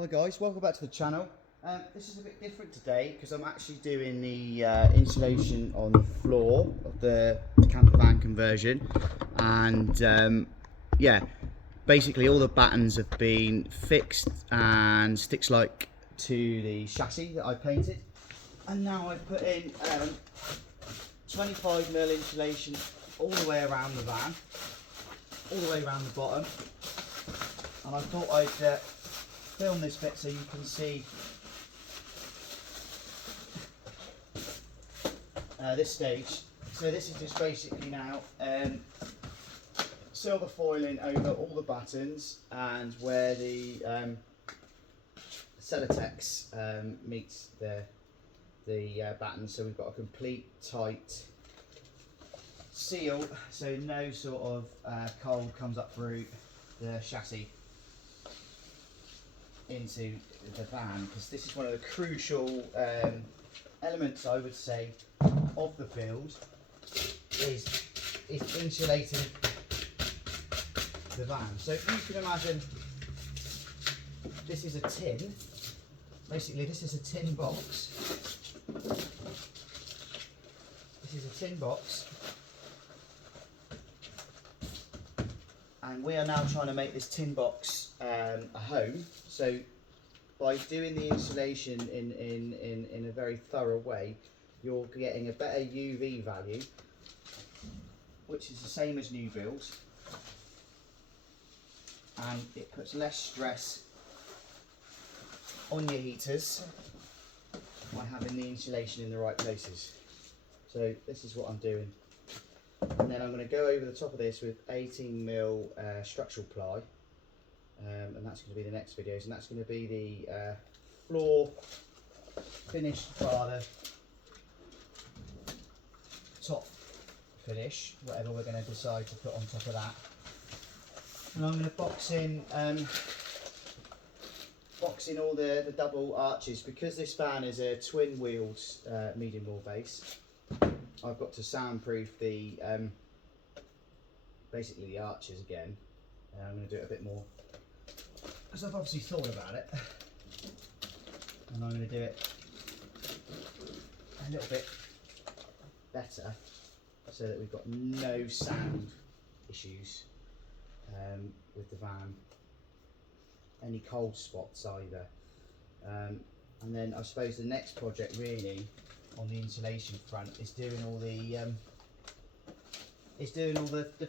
Hi guys, welcome back to the channel. This is a bit different today because I'm actually doing the insulation on the floor of the camper van conversion, and yeah, basically all the battens have been fixed and sticks like to the chassis that I painted, and now I've put in 25mm insulation all the way around the van, all the way around the bottom, and I thought I'd film this bit so you can see this stage. So this is just basically now silver foiling over all the battens and where the celotex meets the batten, so we've got a complete tight seal so no sort of cold comes up through the chassis into the van, because this is one of the crucial elements, I would say, of the build, is insulating the van. So if you can imagine, this is a tin, basically this is a tin box. This is a tin box, and we are now trying to make this tin box a home. So by doing the insulation in a very thorough way, you're getting a better UV value, which is the same as new builds, and it puts less stress on your heaters by having the insulation in the right places. So this is what I'm doing, and then I'm going to go over the top of this with 18mm structural ply. And that's going to be the next videos, and that's going to be the floor finished bar the top finish, whatever we're going to decide to put on top of that. And I'm going to box in all the double arches, because this van is a twin wheeled medium wheelbase. I've got to soundproof the basically the arches again. I'm going to do it a bit more, because I've obviously thought about it, and I'm going to do it a little bit better so that we've got no sound issues with the van, any cold spots either. And then I suppose the next project really on the insulation front is doing all the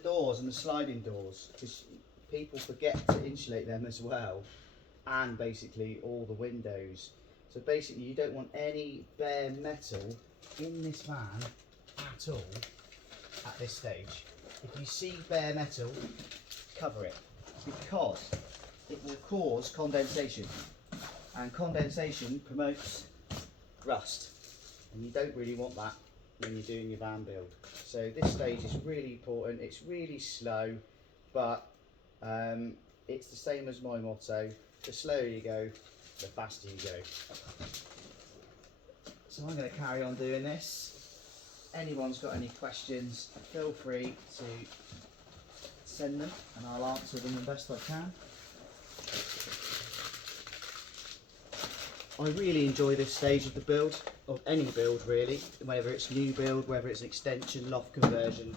doors and the sliding doors, because people forget to insulate them as well, and basically all the windows. So basically you don't want any bare metal in this van at all at this stage. If you see bare metal, cover it, because it will cause condensation, and condensation promotes rust, and you don't really want that when you're doing your van build. So this stage is really important. It's really slow, but it's the same as my motto: the slower you go, the faster you go. So I'm going to carry on doing this. Anyone's got any questions, feel free to send them and I'll answer them the best I can. I really enjoy this stage of the build, of any build really, whether it's new build, whether it's an extension, loft conversion,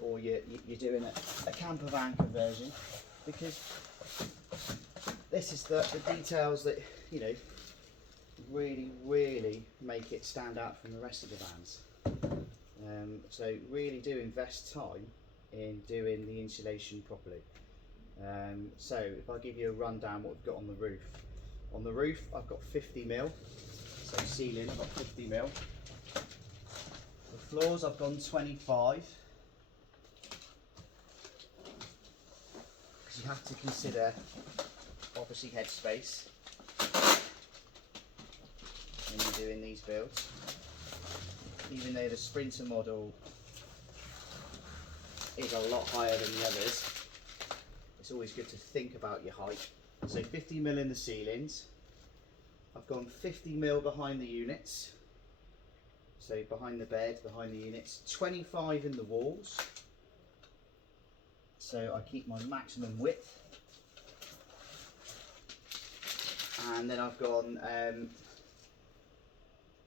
or you're doing a camper van conversion, because this is the details that, you know, really make it stand out from the rest of the vans. So really do invest time in doing the insulation properly. So if I give you a rundown what we've got on the roof. On the roof I've got 50mm, so ceiling I've got 50mm. The floors I've gone 25, because you have to consider obviously headspace when you're doing these builds. Even though the Sprinter model is a lot higher than the others, it's always good to think about your height. So 50mm in the ceilings. I've gone 50mm behind the units, so behind the bed, behind the units. 25 in the walls, so I keep my maximum width. and then I've gone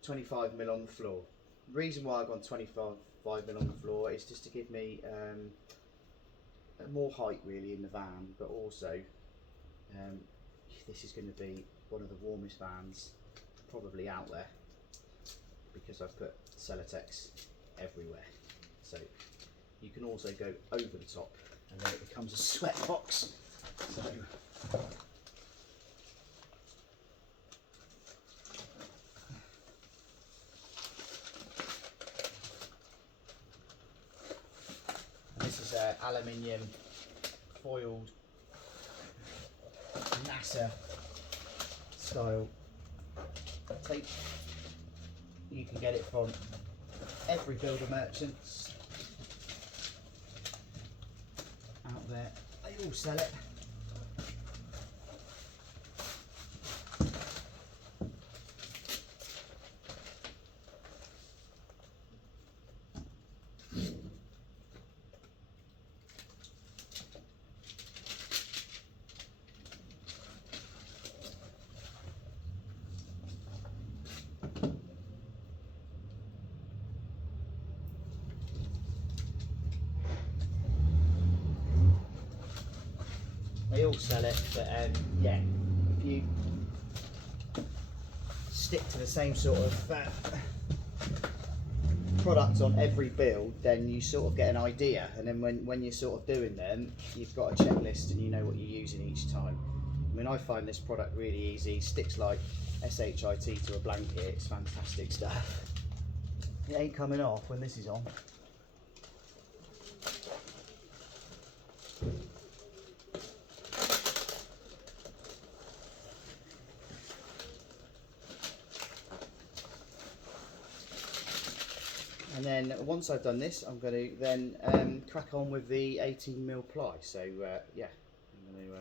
25mm on the floor. The reason why I've gone 25mm on the floor is just to give me more height really in the van, but also this is going to be one of the warmest vans probably out there, because I've put celotex everywhere. So you can also go over the top and then it becomes a sweat box. So this is aluminium foiled NASA style tape. You can get it from every builder merchants out there. They all sell it. They all sell it, but yeah, if you stick to the same sort of product on every build, then you sort of get an idea, and then when you're sort of doing them, you've got a checklist and you know what you're using each time. I mean, I find this product really easy, sticks like SHIT to a blanket. It's fantastic stuff. It ain't coming off when this is on. And then once I've done this, I'm going to then crack on with the 18mm ply. So yeah, I'm going to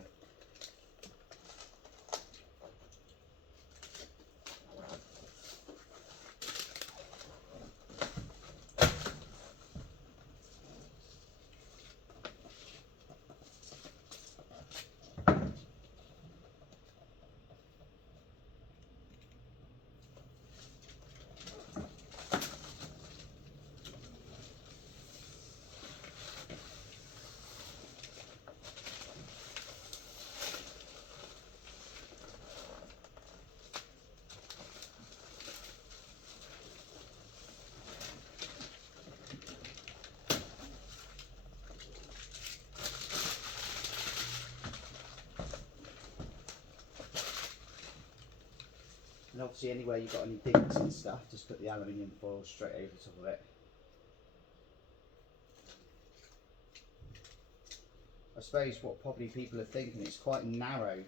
and obviously anywhere you've got any dings and stuff, just put the aluminium foil straight over the top of it. I suppose what probably people are thinking, it's quite narrow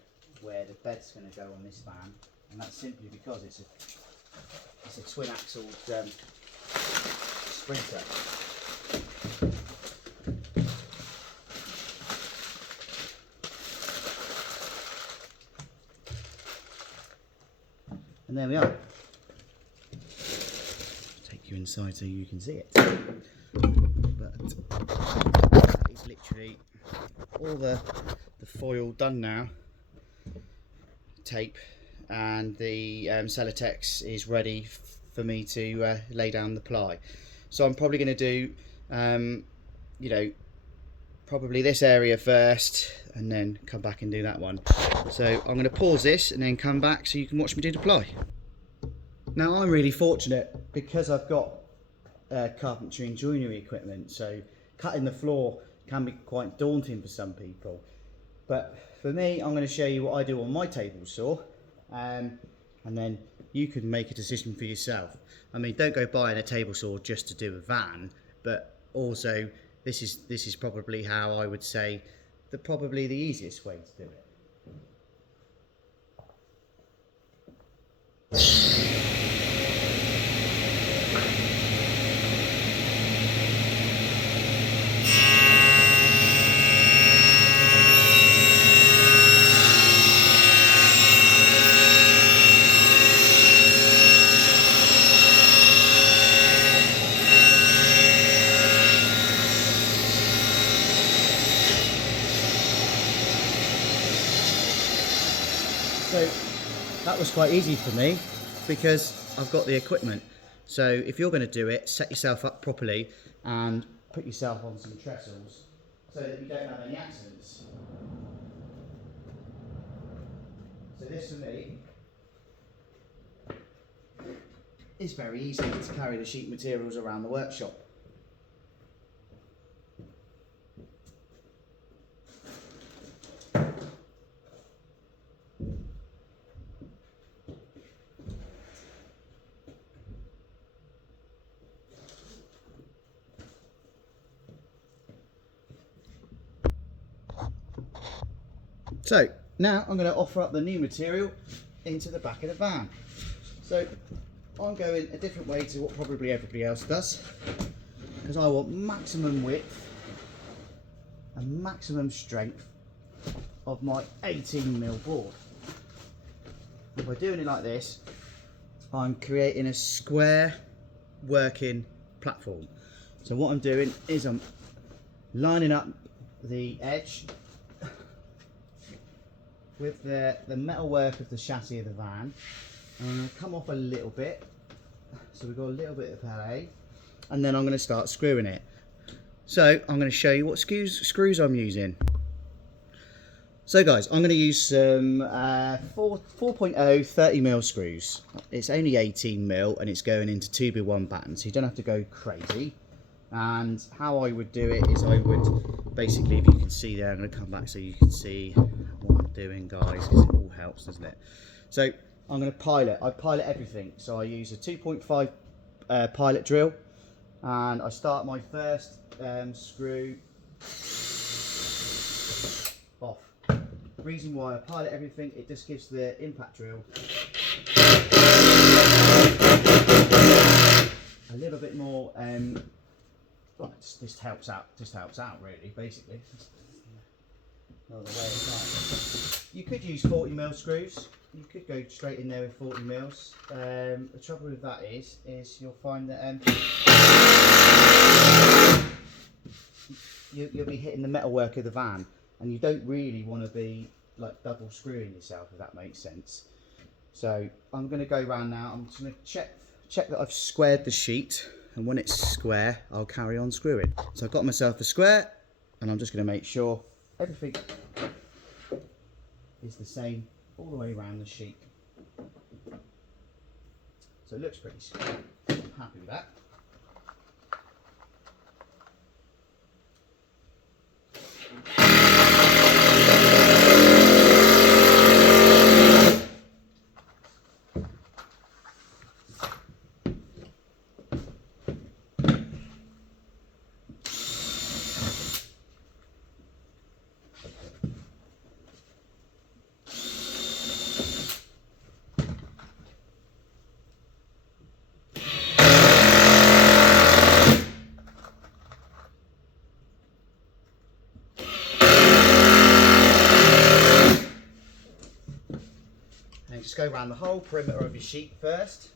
where the bed's going to go on this van, and that's simply because it's a twin axle sprinter. And there we are. Take you inside so you can see it. But that is literally all the foil done now. Tape and the celotex is ready for me to lay down the ply. So I'm probably going to do, you know, probably this area first and then come back and do that one. So I'm going to pause this and then come back so you can watch me do the ply. Now I'm really fortunate because I've got carpentry and joinery equipment, so cutting the floor can be quite daunting for some people, but for me I'm going to show you what I do on my table saw, and then you can make a decision for yourself. I mean, don't go buying a table saw just to do a van, but also this is probably how I would say probably the easiest way to do it. that was quite easy for me because I've got the equipment. So if you're going to do it, set yourself up properly and put yourself on some trestles so that you don't have any accidents. So this for me is very easy to carry the sheet materials around the workshop. So now I'm going to offer up the new material into the back of the van. So I'm going a different way to what probably everybody else does, because I want maximum width and maximum strength of my 18mm board. By doing it like this, I'm creating a square working platform. So what I'm doing is I'm lining up the edge with the metal work of the chassis of the van. I'm going to come off a little bit, so we've got a little bit of play, and then I'm going to start screwing it. So I'm going to show you what screws I'm using. So guys, I'm going to use some 4.0 30mm screws. It's only 18mm and it's going into 2x1 batten, so you don't have to go crazy. And how I would do it is I would basically, if you can see there, I'm going to come back so you can see what I'm doing, guys, because it all helps, doesn't it? So I'm going to pilot. I pilot everything. So I use a 2.5 pilot drill, and I start my first screw off. The reason why I pilot everything, it just gives the impact drill a little bit more. Well, just helps out. Just helps out, really. Basically, another way of it. You could use 40mm screws. You could go straight in there with 40mm. The trouble with that is you'll find that you'll be hitting the metalwork of the van, and you don't really want to be like double screwing yourself, if that makes sense. So I'm going to go around now. I'm just going to check that I've squared the sheet, and when it's square, I'll carry on screwing. So I've got myself a square, and I'm just going to make sure everything is the same all the way around the sheet. So it looks pretty square. I'm happy with that. And just go around the whole perimeter of your sheet first.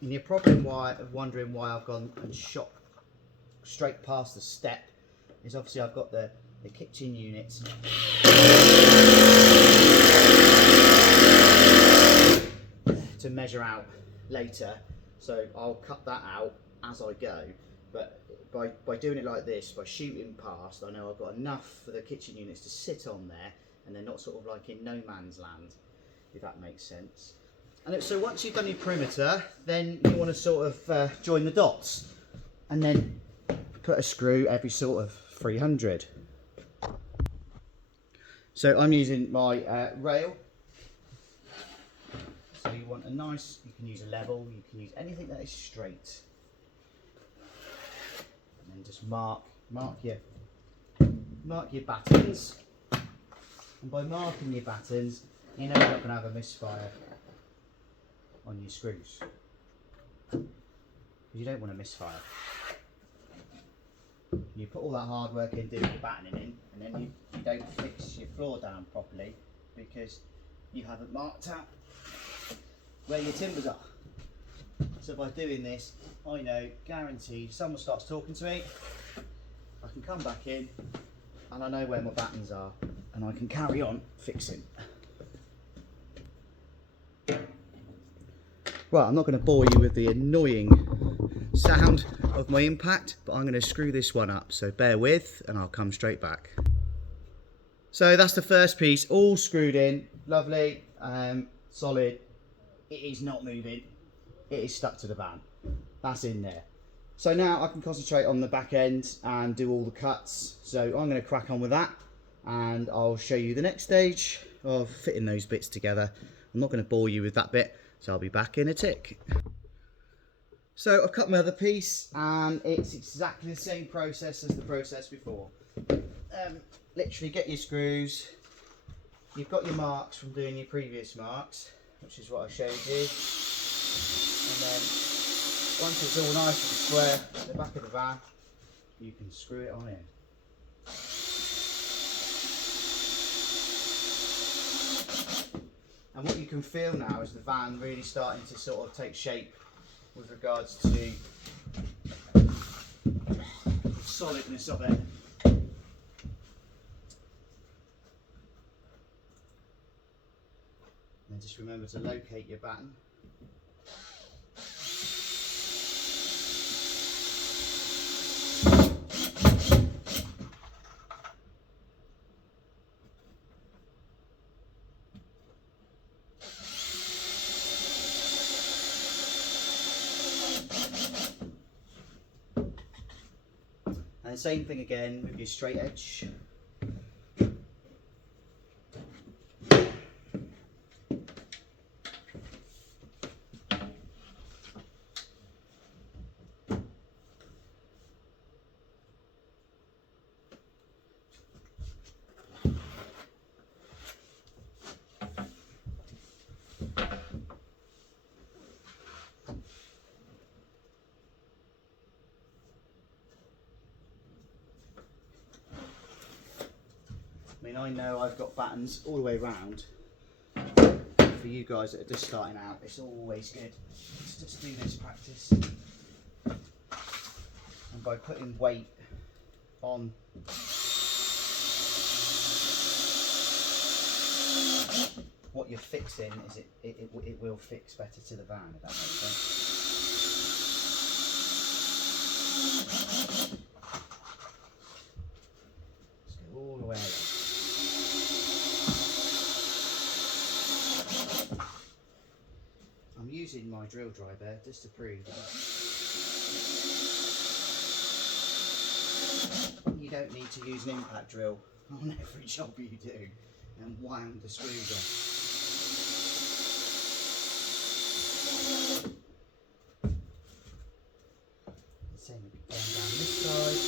And you're probably wondering why I've gone and shot straight past the step, is obviously I've got the kitchen units to measure out later, so I'll cut that out as I go. But by doing it like this, by shooting past, I know I've got enough for the kitchen units to sit on there, and they're not sort of like in no man's land, if that makes sense. And so once you've done your perimeter, then you want to sort of join the dots, and then put a screw every sort of 300. So I'm using my rail. So you want a nice, you can use a level, you can use anything that is straight. And then just mark your battens. And by marking your battens, you know you're not going to have a misfire on your screws. because you don't want to misfire. You put all that hard work in doing your battening in, and then you don't fix your floor down properly because you haven't marked out where your timbers are. So by doing this, I know, guaranteed, if someone starts talking to me, I can come back in and I know where my battens are and I can carry on fixing. Right, I'm not going to bore you with the annoying sound of my impact, but I'm going to screw this one up, so bear with and I'll come straight back. So that's the first piece, all screwed in, lovely, solid. It is not moving, it is stuck to the van. That's in there. So now I can concentrate on the back end and do all the cuts. So I'm going to crack on with that and I'll show you the next stage of fitting those bits together. I'm not going to bore you with that bit, so I'll be back in a tick. So I've cut my other piece and it's exactly the same process as the process before. Literally get your screws, you've got your marks from doing your previous marks, which is what I showed you, and then once it's all nice and square at the back of the van, you can screw it on in. And what you can feel now is the van really starting to sort of take shape with regards to the solidness of it. And just remember to locate your batten. And same thing again with your straight edge. I mean, I know I've got battens all the way around. For you guys that are just starting out, it's always good to just do this practice. And by putting weight on what you're fixing, is it will fix better to the van, if that makes sense. Let's go all the way around. I'm using my drill driver just to prove that you don't need to use an impact drill on every job you do and wound the screws off. Same going down this side.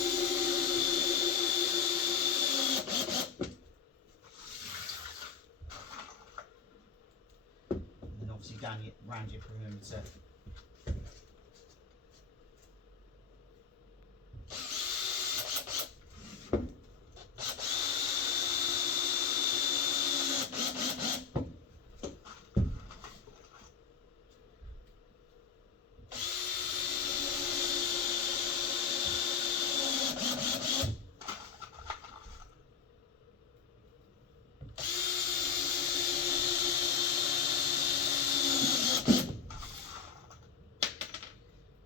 Obviously down around your perimeter.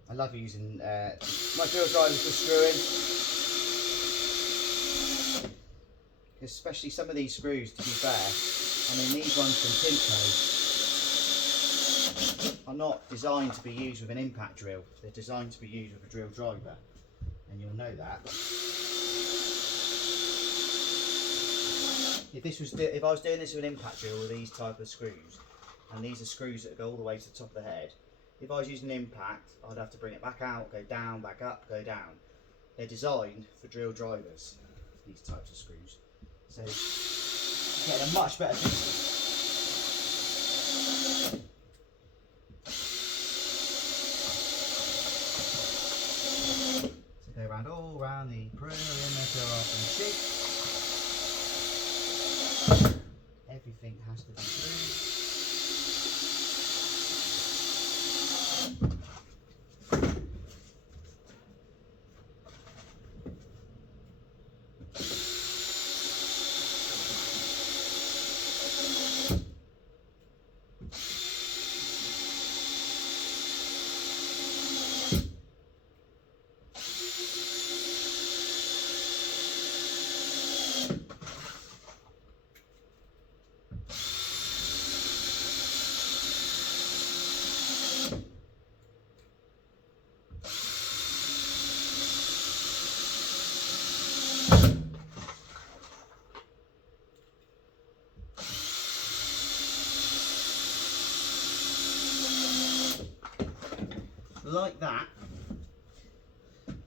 I love using my drill drivers for screwing, especially some of these screws, to be fair. I mean, these ones from Timco are not designed to be used with an impact drill. They're designed to be used with a drill driver, and you'll know that. If I was doing this with an impact drill with these type of screws, and these are screws that go all the way to the top of the head, if I was using impact, I'd have to bring it back out, go down, back up, go down. They're designed for drill drivers, these types of screws. So you get a much better distance. around all around the perimeter of the sheet. Everything has to be through. Like that.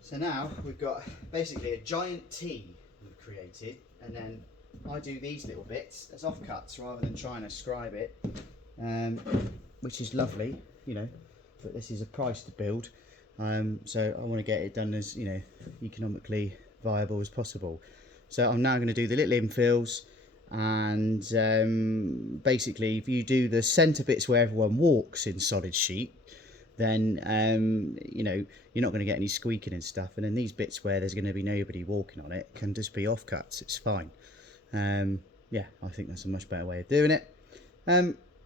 So now we've got basically a giant T we've created, and then I do these little bits as offcuts rather than trying to scribe it, which is lovely, you know, but this is a price to build, so I want to get it done as, you know, economically viable as possible. So I'm now going to do the little infills, and basically if you do the centre bits where everyone walks in solid sheet, then you know, you're not going to get any squeaking and stuff, and then these bits where there's going to be nobody walking on it can just be offcuts. It's fine. Yeah, I think that's a much better way of doing it.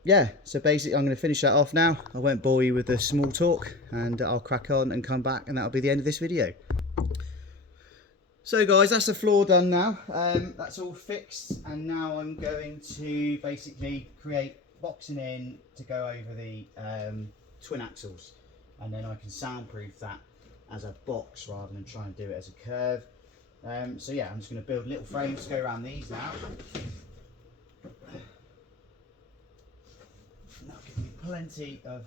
Yeah, so basically I'm going to finish that off now. I won't bore you with the small talk, and I'll crack on and come back, and that'll be the end of this video. So guys, that's the floor done now. That's all fixed, and now I'm going to basically create boxing in to go over the twin axles, and then I can soundproof that as a box rather than try and do it as a curve. So yeah, I'm just going to build little frames to go around these now. That'll give me plenty of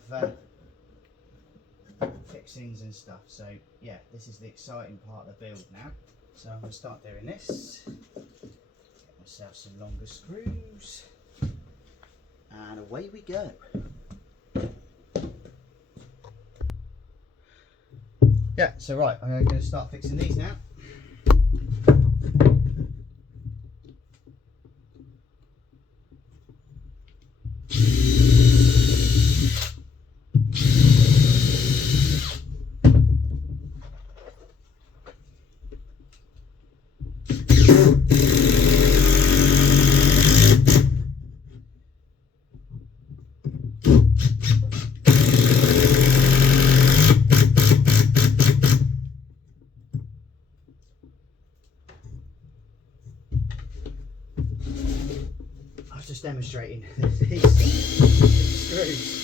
fixings and stuff. So yeah, this is the exciting part of the build now. So I'm going to start doing this. Get myself some longer screws, and away we go. Yeah, so right, I'm going to start fixing these now. Just demonstrating these screws.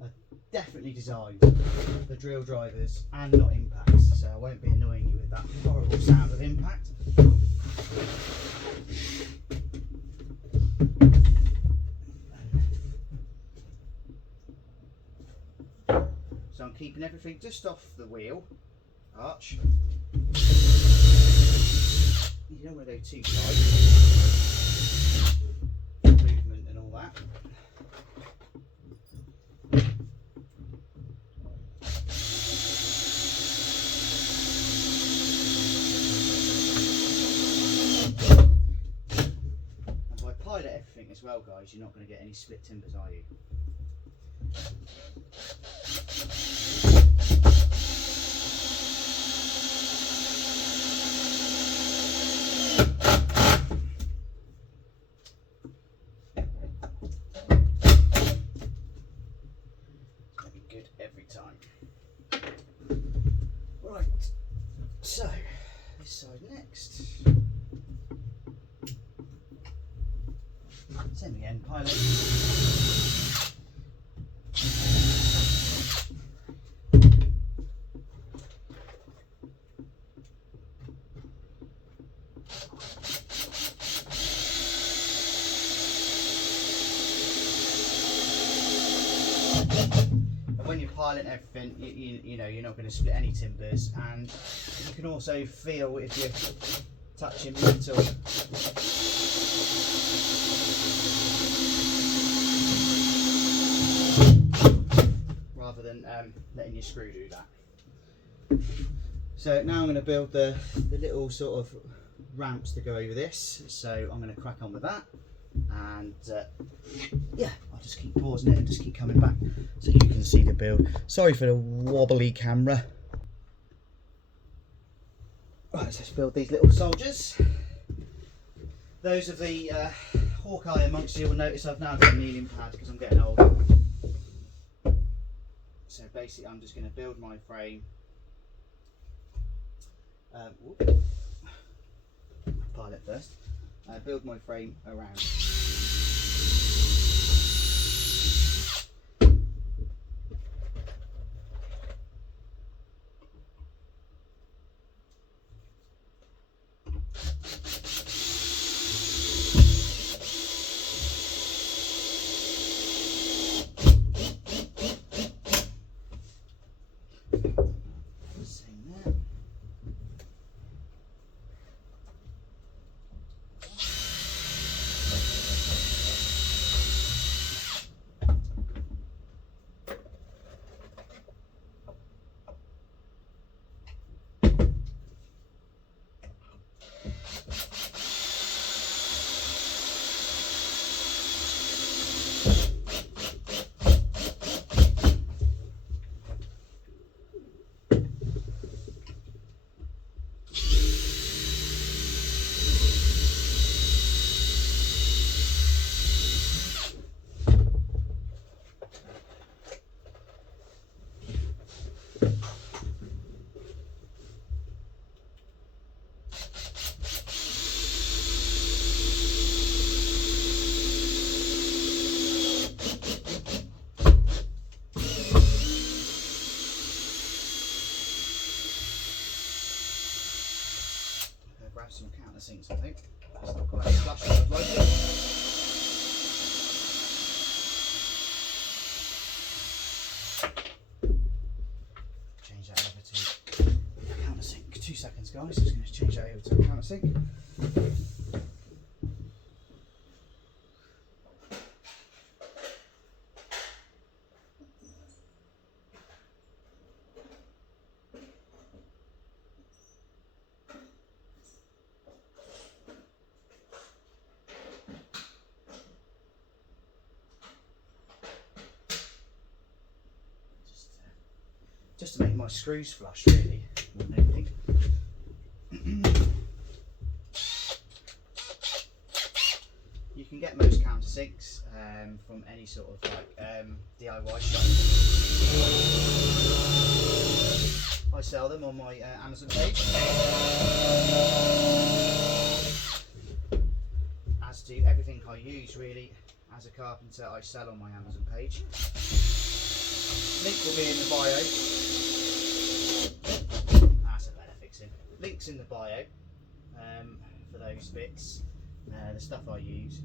I definitely designed the drill drivers and not impacts, so I won't be annoying you with that horrible sound of impact. So I'm keeping everything just off the wheel arch. You don't want to go too tight. Movement and all that. Everything as well, guys, you're not going to get any split timbers, are you? It's going to be good every time. Right, so this side next. Same again, pilot. And when you're piling everything, you know you're not going to split any timbers, and you can also feel if you're touching metal. Rather than letting your screw do that. So now I'm going to build the little sort of ramps to go over this. So I'm going to crack on with that, and yeah, I'll just keep pausing it and just keep coming back so you can see the build. Sorry for the wobbly camera. Right, so let's build these little soldiers. Those of the Hawkeye amongst you will notice I've now got a kneeling pad because I'm getting older. So basically I'm just going to build my frame. Pile it first. Build my frame around. Grab some countersinks, I think. It's not quite as flush as I'd like it. Change that over to a countersink. 2 seconds, guys. Just going to change that over to a countersink. Just to make my screws flush, really, more than anything. You can get most countersinks from any sort of like DIY shop. I sell them on my Amazon page, as do everything I use really as a carpenter. I sell on my Amazon page. Link will be in the bio. That's a better fixing. Links in the bio for those bits, the stuff I use.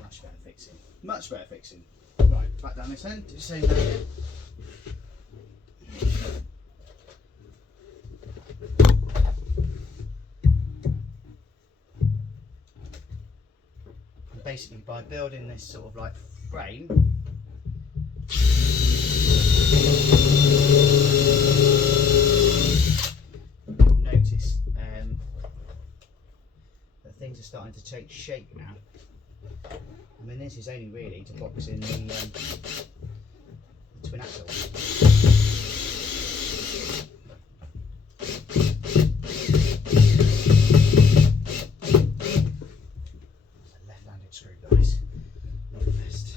Much better fixing. Much better fixing. Right, back down this end, do the same thing again. Basically, by building this sort of like frame, you'll notice that things are starting to take shape now. I mean, this is only really to box in the twin axles. Screw, guys. Not the best.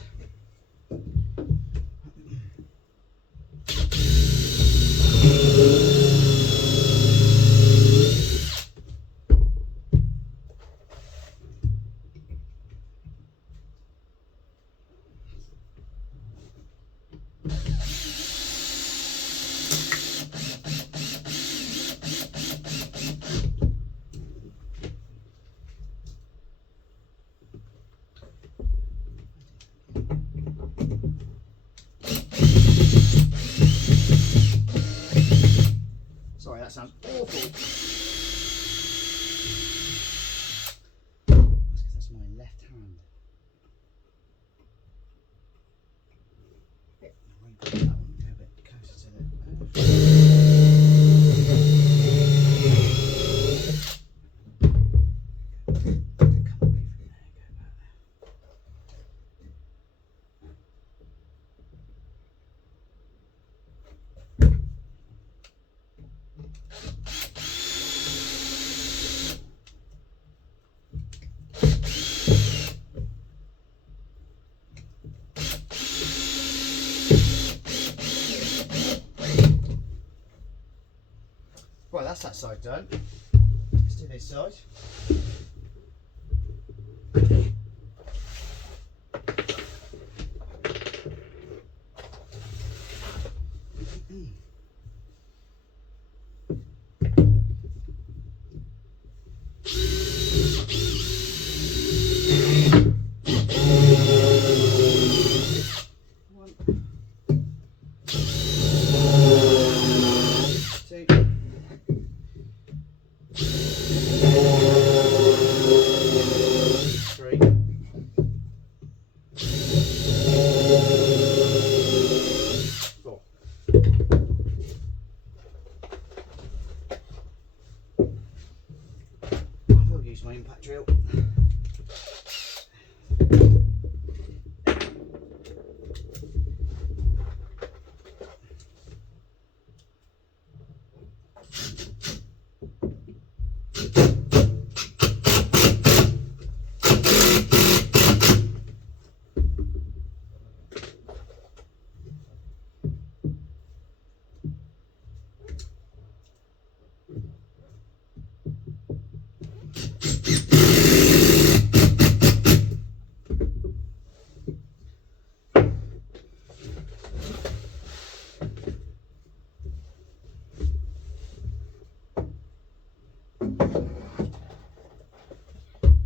awful. That's because that's my left hand. I won't put that one, go a bit closer to the... Right, that's that side done. Let's do this side. Use my impact drill.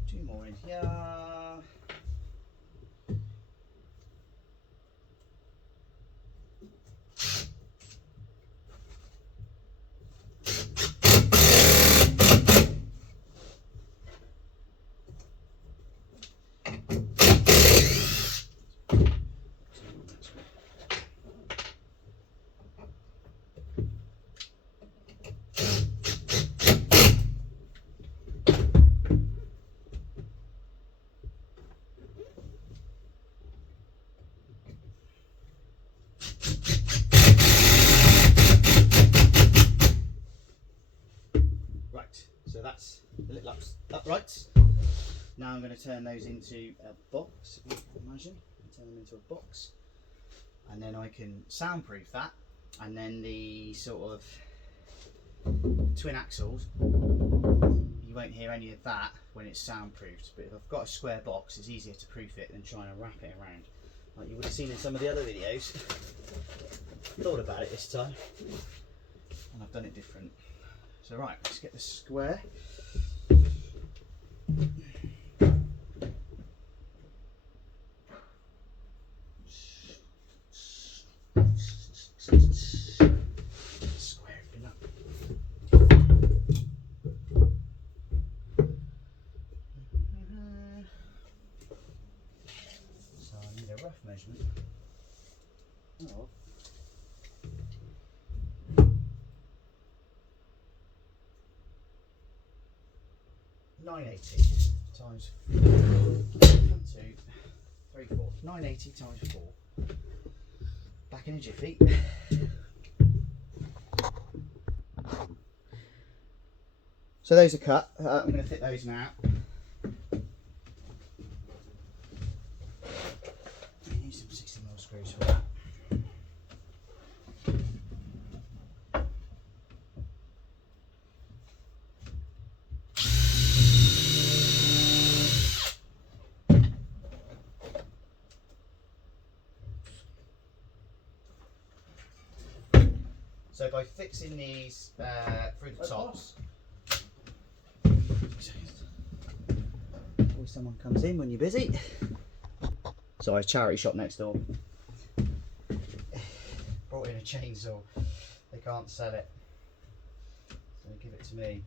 Two more in here. Right, so that's the little uprights. Now I'm going to turn those into a box, if you can imagine. Turn them into a box. And then I can soundproof that. And then the sort of twin axles, you won't hear any of that when it's soundproofed. But if I've got a square box, it's easier to proof it than trying to wrap it around, like you would have seen in some of the other videos. Thought about it this time, and I've done it different. So right, let's get the square. Square everything up. So I need a rough measurement of 980 times 4. 1, 2, 3, 4. 980 times 4. Back in a jiffy. So those are cut. I'm going to fit those now. Use some 60mm screws for that. So by fixing these through the tops, always someone comes in when you're busy. So a charity shop next door brought in a chainsaw. They can't sell it, So give it to me.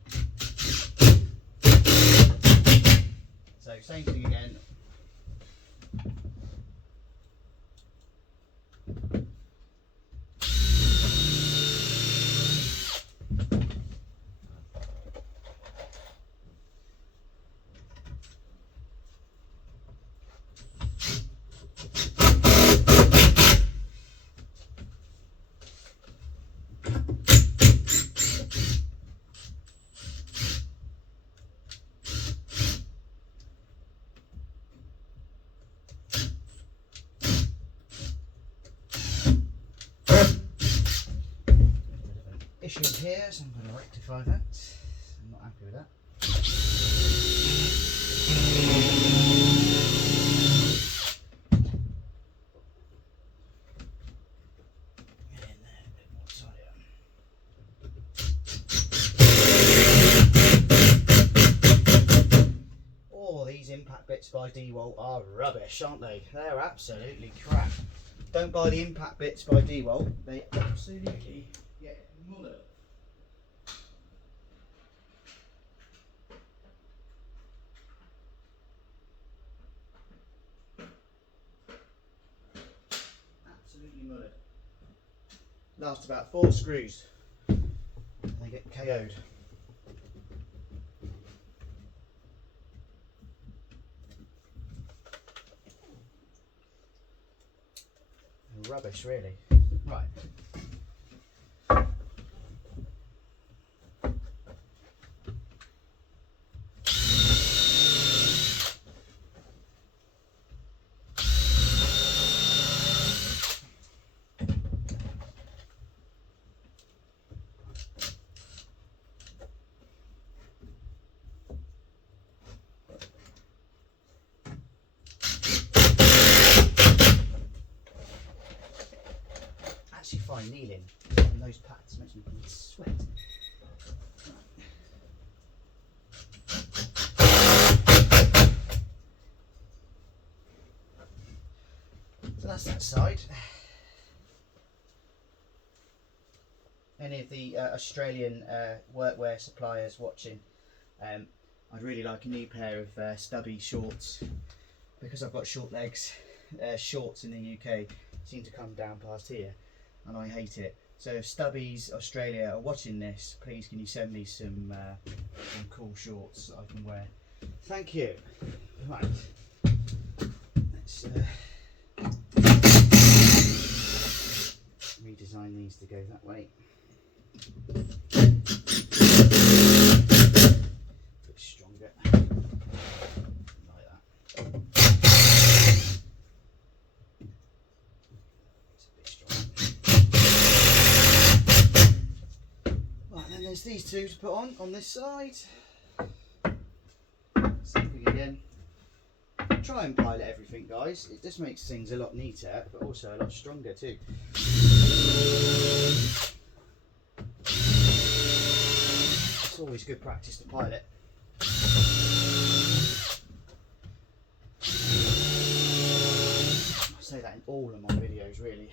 So same thing again. Issue here, so I'm going to rectify that. I'm not happy with that. Get in there, a bit more tighter. Oh, these impact bits by DeWalt are rubbish, aren't they? They're absolutely crap. Don't buy the impact bits by DeWalt. They absolutely get mullered. Absolutely mullered. Last about 4 screws and they get KO'd. Rubbish, really. Right. Actually fine kneeling in those pads makes me sweat. So that's that side. Any of the Australian workwear suppliers watching, I'd really like a new pair of stubby shorts, because I've got short legs. Shorts in the UK seem to come down past here and I hate it. So if Stubbies Australia are watching this, please can you send me some cool shorts that I can wear. Thank you. Right, let's redesign these to go that way. A bit stronger, like that. Right, then there's these two to put on this side. Same thing again. Try and pilot everything, guys. It just makes things a lot neater, but also a lot stronger too. It's always good practice to pilot. I say that in all of my videos, really.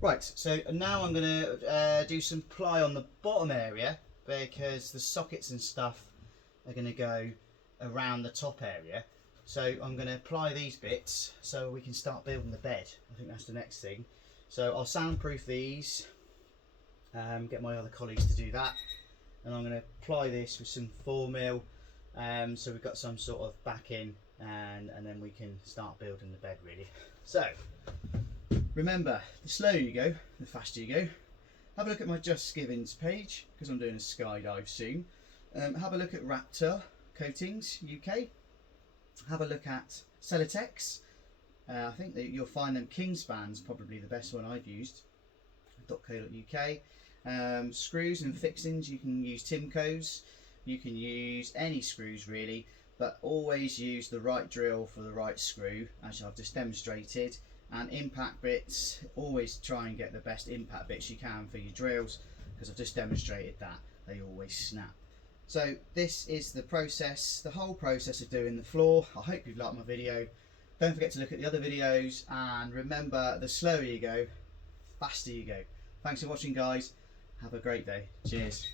Right, so now I'm going to do some ply on the bottom area because the sockets and stuff are going to go around the top area. So I'm going to apply these bits so we can start building the bed. I think that's the next thing. So I'll soundproof these, get my other colleagues to do that, and I'm going to apply this with some 4mm, so we've got some sort of backing, and then we can start building the bed really. So remember, the slower you go, the faster you go. Have a look at my Just Givings page, because I'm doing a skydive soon. Have a look at Raptor Coatings UK. Have a look at Celotex. I think that you'll find them Kingspan's probably the best one I've used. .co.uk. Screws and fixings, you can use Timco's. You can use any screws really, but always use the right drill for the right screw, as I've just demonstrated. And impact bits, always try and get the best impact bits you can for your drills, because I've just demonstrated that they always snap. So this is the process, the whole process of doing the floor. I hope you've liked my video. Don't forget to look at the other videos, and remember, the slower you go, faster you go. Thanks for watching guys, have a great day. Cheers.